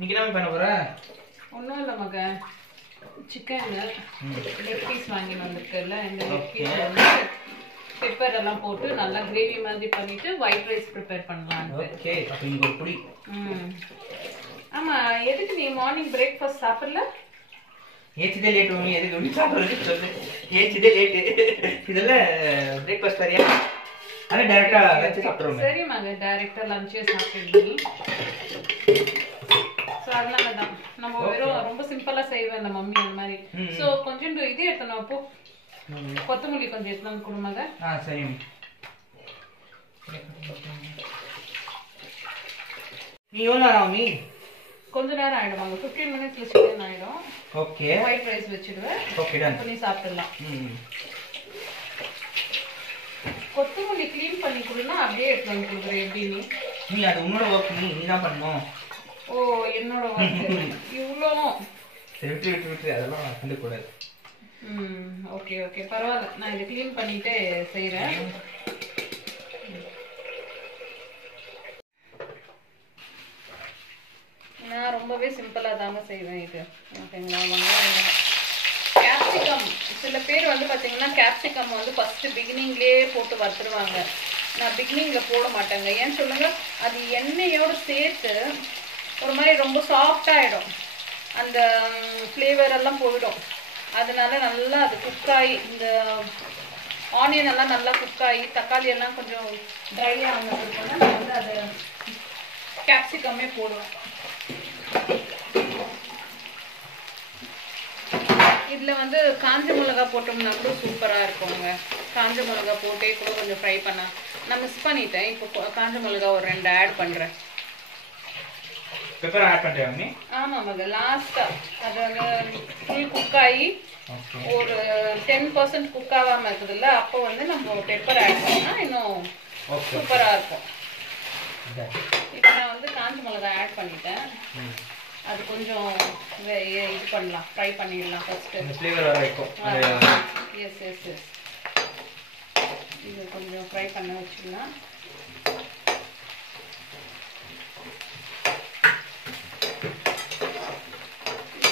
நீங்க என்ன பண்ண போற? ஒண்ணும் இல்ல மக. சிக்கன் லெக் பீஸ் வாங்கி வந்திருக்கல. இந்த லெக் பீஸ் வந்து பெப்பர் எல்லாம் போட்டு நல்லா கிரேவி மாதிரி பண்ணிட்டு ஒயிட் ரைஸ் ப்ரிப்பேர் பண்ணலாம். ஓகே, அப்ப இங்க ஒரு புடி. ஆமா, எதுக்கு நீ மார்னிங் பிரேக்ஃபாஸ்ட் சாப்பிடல? ஏச்சிதே லேட் மம்மி, எதுக்கு இப்படி சாப்பிடுறது சொல்லு. ஏச்சிதே லேட். இதெல்லாம் பிரேக்ஃபாஸ்ட் சரியா? அத டைரக்டா லஞ்ச் சாப்பிடுறோம். சரி மக, டைரக்டா லஞ்சே சாப்பிடுறீ. சோ அதனாலதான் நம்ம வெறும் ரொம்ப சிம்பிளா செய்வேன் அந்த மம்மி அந்த மாதிரி. சோ கொஞ்சம் இது எடுத்தணும். அப்போ கொத்தமல்லி கொஞ்சம் எடுத்து கொடுமாங்க. சரி. நீ எவ்வளோ நேரம் மம்மி? கொஞ்ச நேரம் ஆயிடுவாங்க. 15 மினிட்ஸ்ல சிக்கன் ஆயிடும். ஓகே, ஒயிட் ரைஸ் வச்சிடுவேன். Okay done. பண்ணி சாப்பிடலாம். கொத்தமல்லி க்ளீன் பண்ணி கொடுனா அப்படியே எடுத்து வந்து கொடுக்குறேன். எப்படி நீ அது உன்னோட ஒர்க், நீ தான் பண்ணணும். ஓ, என்னோட ஒர்க் இவ்வளோ. விட்டு அதெல்லாம் கண்டுக்கூடாது. ஓகே ஓகே, பரவாயில்ல. நான் இதை க்ளீன் பண்ணிட்டு செய்கிறேன். நான் ரொம்பவே சிம்பிளாக தாங்க செய்வேன் இது. ஓகேங்களா? கேப்சிகம், சில பேர் வந்து பார்த்தீங்கன்னா கேப்சிகம் வந்து ஃபஸ்ட்டு பிகினிங்லேயே போட்டு வறுத்துருவாங்க. நான் பிகினிங்கில் போட மாட்டேங்க. ஏன்னு சொல்லுங்கள், அது எண்ணெயோடு சேர்த்து ஒரு மாதிரி ரொம்ப சாஃப்டாகிடும். அந்த ஃப்ளேவர் எல்லாம் போயிடும். அதனால நல்லா அது குக்காகி, இந்த ஆனியன் எல்லாம் நல்லா குக்காகி, தக்காளி எல்லாம் கொஞ்சம் ட்ரை ஆனதுக்குன்னா நான் வந்து அதை கேப்சிகமே போடுவேன். இதில் வந்து காஞ்ச மிளகா போட்டோம்னா கூட சூப்பராக இருக்குங்க. காஞ்ச மிளகா போட்டே கூட கொஞ்சம் ஃப்ரை பண்ண நான் மிஸ் பண்ணிட்டேன். இப்போ காஞ்ச மிளகா ஒரு 2 ஆட் பண்ணுறேன். பெப்பர் ஆட் பண்ணிட்டேன். ஆமாம் மக, லாஸ்ட்டாக அது வந்து ஃபுல் குக்காகி ஒரு 10% குக் ஆகாமல் இருக்குதுல்ல, அப்போ வந்து நம்ம பெப்பர் ஆட் பண்ணால் இன்னும் சூப்பராக இருக்கும். இப்போ நான் வந்து காஞ்ச மிளகா ஆட் பண்ணிட்டேன். அது கொஞ்சம் இது பண்ணலாம், ஃப்ரை பண்ணிடலாம் ஃபர்ஸ்ட்டு. ஃப்ளேவர் வர வைக்கும். எஸ் எஸ் எஸ், இது கொஞ்சம் ஃப்ரை பண்ண வச்சுக்கலாம்.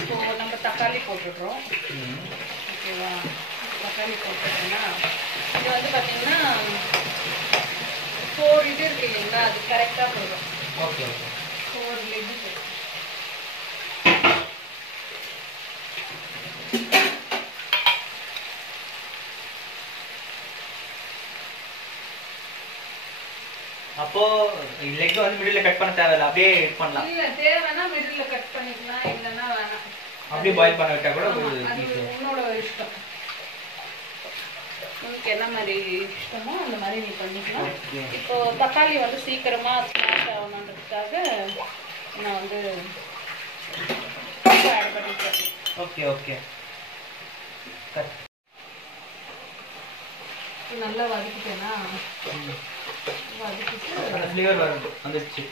இப்போ நம்ம தக்காளி போட்டுடுறோம். ஓகேவா? தக்காளி போட்டுட்டோம்னா இது வந்து பார்த்தீங்கன்னா 4 இது இருக்கு இல்லைங்களா, அது கரெக்டாக போடும். Okay okay, 4 leg. அப்போ லெக் வந்து மிடில்ல கட் பண்ண தேவையில்ல, அப்படியே கட் பண்ணலாம். இல்ல, தேவைனா மிடில்ல கட் பண்ணிக்கலாம், இல்லனா வேணாம். அப்படியே பாயில் பண்ண விட்டா கூட அது உன்னோட இஷ்டம். உனக்கு என்ன மாதிரி இஷ்டமோ அந்த மாதிரி நீ பண்ணிக்கலாம். இப்போ தக்காளி வந்து சீக்கிரமா ஸ்மாஷ் ஆகணுன்றதுக்காக நான் வந்து ஆட் பண்ணிக்கிறேன். ஓகே ஓகே, நல்லா வதக்கிட்டேன்னா வதக்கிட்டு அந்த ஃப்ளேவர் வந்துச்சு.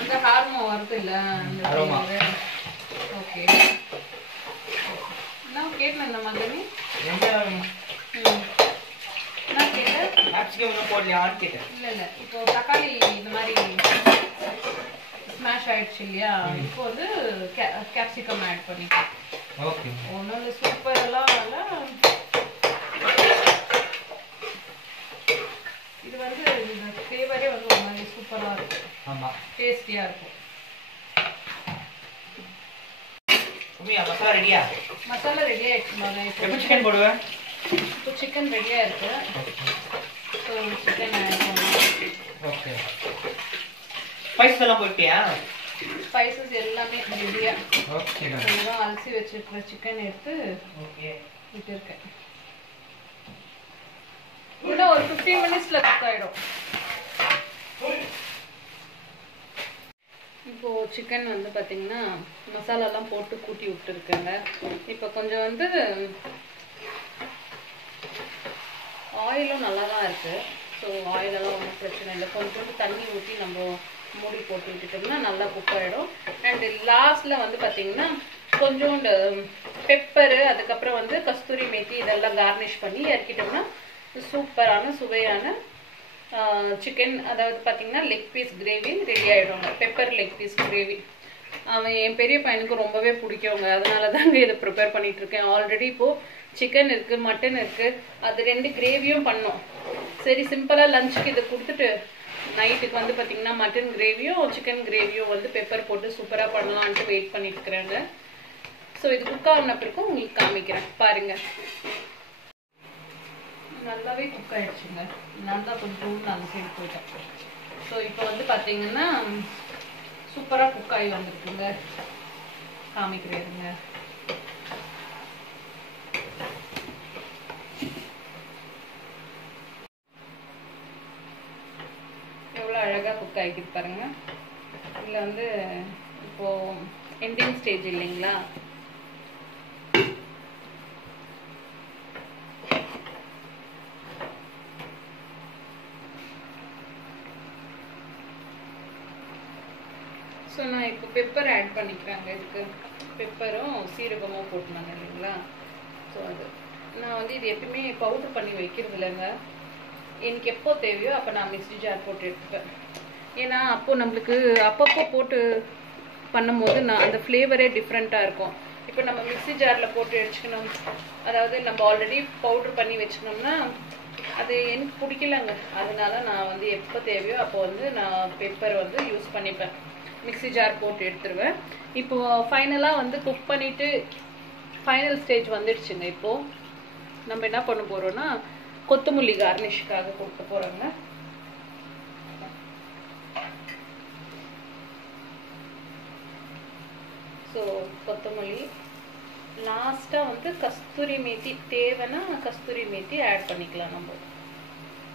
அந்த ஹார்மோ வருது இல்ல, அரோமா. ஓகே, நான் கேட்டேன் இந்த மாதிரி. நான் கேட்டேன் கேப்சிகம் இன்னும் போடலையான்னு கேட்டேன். இல்லை, இப்போ தக்காளி இந்த மாதிரி ஸ்மாஷ் ஆயிடுச்சு இல்லையா, இப்போ வந்து கேப்சிகம் ஆட் பண்ணிக்கலாம். ஓகே, ஒன்றும் இல்லை, சூப்பர் எல்லாம் இல்லை. இது வந்து இந்த ஃப்ளேவரே வந்து ஒரு மாதிரி சூப்பராக இருக்கும். ஆமாம், டேஸ்டியாக இருக்கும். மசாலா ரெடியா? மசாலா ரெடி ஆயிடுச்சு. எப்போ சிக்கன் போடுவேன்? இப்போ சிக்கன் ரெடியாக இருக்கு. ஸோ சிக்கன் ஆட் பண்ணலாம். ஓகே, ஸ்பைஸ் எல்லாம் போட்டியா? ஸ்பைசஸ் எல்லாமே ரெடியா. ஓகே, நான் அலசி வச்சிருக்கிற சிக்கன் எடுத்து விட்டுருக்கேன். இன்னும் ஒரு 15 மினிட்ஸ்ல குக் ஆயிடும். இப்போ சிக்கன் வந்து பார்த்தீங்கன்னா மசாலாலாம் போட்டு கூட்டி விட்டுருக்கேங்க. இப்போ கொஞ்சம் வந்து ஆயிலும் நல்லா தான் இருக்கு. ஸோ ஆயிலெல்லாம் ஒன்றும் பிரச்சனை இல்லை. கொஞ்சோண்டு தண்ணி ஊற்றி நம்ம மூடி போட்டு விட்டுட்டோம்னா நல்லா குக் ஆகிடும். அண்டு லாஸ்ட்டில் வந்து பார்த்தீங்கன்னா கொஞ்சோண்டு பெப்பரு, அதுக்கப்புறம் வந்து கஸ்தூரி மேத்தி இதெல்லாம் கார்னிஷ் பண்ணி இறக்கிட்டோம்னா சூப்பரான சுவையான சிக்கன், அதாவது பார்த்தீங்கன்னா லெக் பீஸ் கிரேவி ரெடி ஆகிடுங்க. பெப்பர் லெக் பீஸ் கிரேவி அவன் என் பெரிய பையனுக்கு ரொம்பவே பிடிக்குங்க. அதனால தாங்க இதை ப்ரிப்பேர் பண்ணிட்டு இருக்கேன். ஆல்ரெடி இப்போ சிக்கன் இருக்கு, மட்டன் இருக்கு, அது 2 கிரேவியும் பண்ணோம். சரி சிம்பிளா லஞ்சுக்கு இதை கொடுத்துட்டு நைட்டுக்கு வந்து பார்த்தீங்கன்னா மட்டன் கிரேவியும் சிக்கன் கிரேவியும் வந்து பெப்பர் போட்டு சூப்பராக பண்ணலான்ட்டு வெயிட் பண்ணிட்டு இருக்கிறேங்க. ஸோ இது குக் ஆன பிறகு உங்களுக்கு காமிக்கிறேன் பாருங்க. நல்லாவே குக் ஆயிடுச்சுங்க. நல்லா கொஞ்சம் அந்த சைடு போயிட்டேன். ஸோ இப்போ வந்து பார்த்தீங்கன்னா சூப்பராக குக் ஆகி வந்துருக்குங்க. காமிக்கிறேங்க. எவ்வளோ அழகாக குக் ஆகிக்கிட்டு பாருங்க. இதில் வந்து இப்போ எண்டிங் ஸ்டேஜ் இல்லைங்களா? ஸோ நான் இப்போ பெப்பர் ஆட் பண்ணிக்கிறேங்க. இதுக்கு பெப்பரும் சீரகமும் போட்டுனாங்க இல்லைங்களா? ஸோ அது நான் வந்து இது எப்பயுமே பவுடர் பண்ணி வைக்கிறது இல்லைங்க. எனக்கு எப்போ தேவையோ அப்போ நான் மிக்ஸி ஜார் போட்டு எடுத்துப்பேன். ஏன்னா அப்போது நம்மளுக்கு அப்பப்போ போட்டு பண்ணும்போது நான் அந்த ஃப்ளேவரே டிஃப்ரெண்ட்டாக இருக்கும். இப்போ நம்ம மிக்ஸி ஜாரில் போட்டு எடுத்துக்கணும், அதாவது நம்ம ஆல்ரெடி பவுட்ரு பண்ணி வச்சுக்கணும்னா அது எனக்கு பிடிக்கலங்க. அதனால நான் வந்து எப்போ தேவையோ அப்போ வந்து நான் பெப்பர் வந்து யூஸ் பண்ணிப்பேன். மிக்ஸி ஜார் போட்டு எடுத்துருவேன். இப்போது ஃபைனலாக வந்து குக் பண்ணிவிட்டு ஃபைனல் ஸ்டேஜ் வந்துடுச்சுங்க. இப்போது நம்ம என்ன பண்ண போகிறோன்னா கொத்தமல்லி கார்னிஷ்காக கொடுக்க போகிறோங்க. ஸோ கொத்தமல்லி லாஸ்ட்டாக வந்து கஸ்தூரி மேத்தி தேவைன்னா கஸ்தூரி மேத்தி ஆட் பண்ணிக்கலாம். நம்ம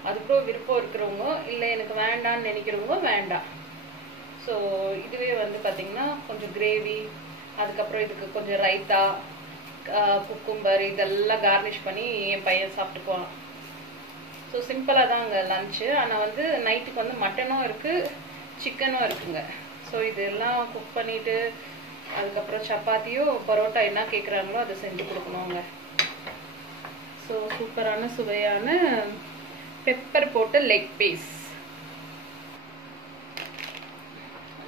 அதுக்கப்புறம் விருப்பம் இருக்கிறவங்க இல்லை எனக்கு வேண்டான்னு நினைக்கிறவங்க வேண்டாம். ஸோ இதுவே வந்து பார்த்திங்கன்னா கொஞ்சம் கிரேவி, அதுக்கப்புறம் இதுக்கு கொஞ்சம் ரைத்தா, குக்கும்பர் இதெல்லாம் கார்னிஷ் பண்ணி என் பையன் சாப்பிட்டுக்குவான். ஸோ சிம்பிளாக தான் அங்கே லஞ்சு. ஆனால் வந்து நைட்டுக்கு வந்து மட்டனும் இருக்குது, சிக்கனும் இருக்குங்க. ஸோ இதெல்லாம் குக் பண்ணிவிட்டு அதுக்கப்புறம் சப்பாத்தியோ பரோட்டா என்ன கேட்குறாங்களோ அதை செஞ்சு கொடுக்கணுங்க. ஸோ சூப்பரான சுவையான பெப்பர் போட்டு லெக் பீஸ்.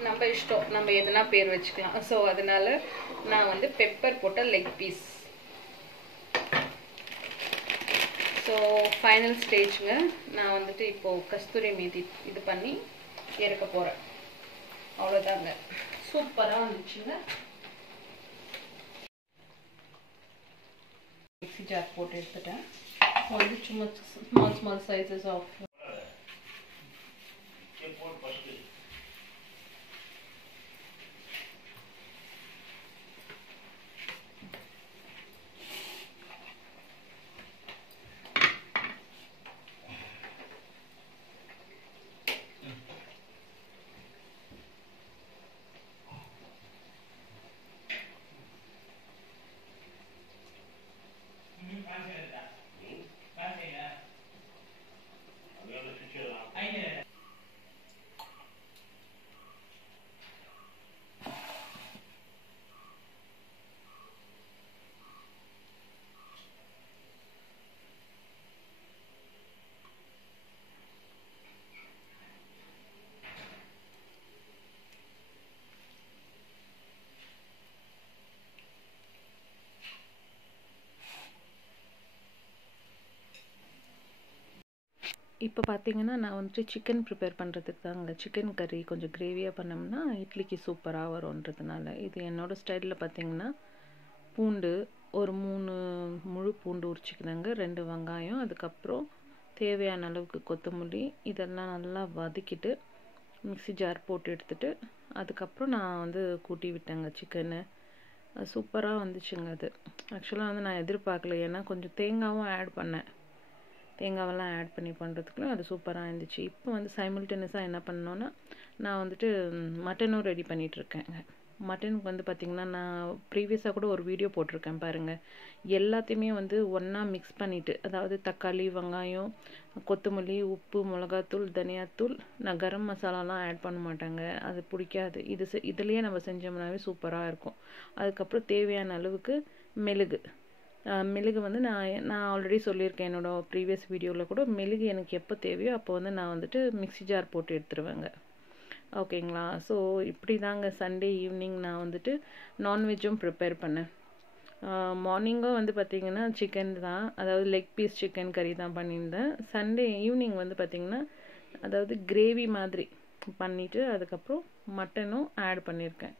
நம்ம இஷ்டம், நம்ம எதுனா பேர் வச்சுக்கலாம். ஸோ அதனால நான் வந்து பெப்பர் போட்ட லெக் பீஸ். ஸோ ஃபைனல் ஸ்டேஜுங்க. நான் வந்துட்டு இப்போது கஸ்தூரி மேத்தி இது பண்ணி இறக்க போகிறேன். அவ்வளோதாங்க. சூப்பராக வந்துச்சுங்க. மிக்ஸி ஜார் போட்டு எடுத்துட்டேன். வந்து சும்மா ஸ்மால் சைஸஸ் ஆஃப் இப்போ பார்த்தீங்கன்னா நான் வந்துட்டு சிக்கன் ப்ரிப்பேர் பண்ணுறதுக்கு தாங்க. சிக்கன் கறி கொஞ்சம் கிரேவியாக பண்ணோம்னா இட்லிக்கு சூப்பராக வரும்ன்றதுனால இது என்னோடய ஸ்டைலில் பார்த்தீங்கன்னா பூண்டு ஒரு 3 முழு பூண்டு உரிச்சிக்கினாங்க, 2 வெங்காயம், அதுக்கப்புறம் தேவையான அளவுக்கு கொத்தமல்லி இதெல்லாம் நல்லா வதக்கிட்டு மிக்ஸி ஜார் போட்டு எடுத்துகிட்டு அதுக்கப்புறம் நான் வந்து கூட்டி விட்டேங்க சிக்கனு. சூப்பராக வந்துச்சுங்க. அது ஆக்சுவலாக வந்து நான் எதிர்பார்க்கல, ஏன்னா கொஞ்சம் தேங்காவும் ஆட் பண்ணேன். தேங்காவெல்லாம் ஆட் பண்ணி பண்ணுறதுக்குள்ள அது சூப்பராக இருந்துச்சு. இப்போ வந்து சைமல்டேனியஸாக என்ன பண்ணோன்னா நான் வந்துட்டு மட்டனும் ரெடி பண்ணிகிட்ருக்கேங்க. மட்டனுக்கு வந்து பார்த்திங்கன்னா நான் ப்ரீவியஸாக கூட ஒரு வீடியோ போட்டிருக்கேன் பாருங்கள். எல்லாத்தையுமே வந்து ஒன்றா மிக்ஸ் பண்ணிவிட்டு, அதாவது தக்காளி, வெங்காயம், கொத்தமல்லி, உப்பு, மிளகாத்தூள், தனியாத்தூள், நான் கரம் மசாலாலாம் ஆட் பண்ண மாட்டாங்க, அது பிடிக்காது. இதுலேயே நம்ம செஞ்சோம்னாவே சூப்பராக இருக்கும். அதுக்கப்புறம் தேவையான அளவுக்கு மெழுகு வந்து நான் ஆல்ரெடி சொல்லியிருக்கேன் என்னோடய ப்ரீவியஸ் வீடியோவில் கூட. மெழுகு எனக்கு எப்போ தேவையோ அப்போ வந்து நான் வந்துட்டு மிக்ஸி ஜார் போட்டு எடுத்துருவேங்க. ஓகேங்களா. ஸோ இப்படி தாங்க சண்டே ஈவினிங் நான் வந்துட்டு நான்வெஜ்ஜும் ப்ரிப்பேர் பண்ணேன். மார்னிங்கும் வந்து பார்த்திங்கன்னா சிக்கன் தான், அதாவது லெக் பீஸ் சிக்கன் கறி தான் பண்ணியிருந்தேன். சண்டே ஈவினிங் வந்து பார்த்திங்கன்னா அதாவது கிரேவி மாதிரி பண்ணிவிட்டு அதுக்கப்புறம் மட்டனும் ஆட் பண்ணியிருக்கேன்.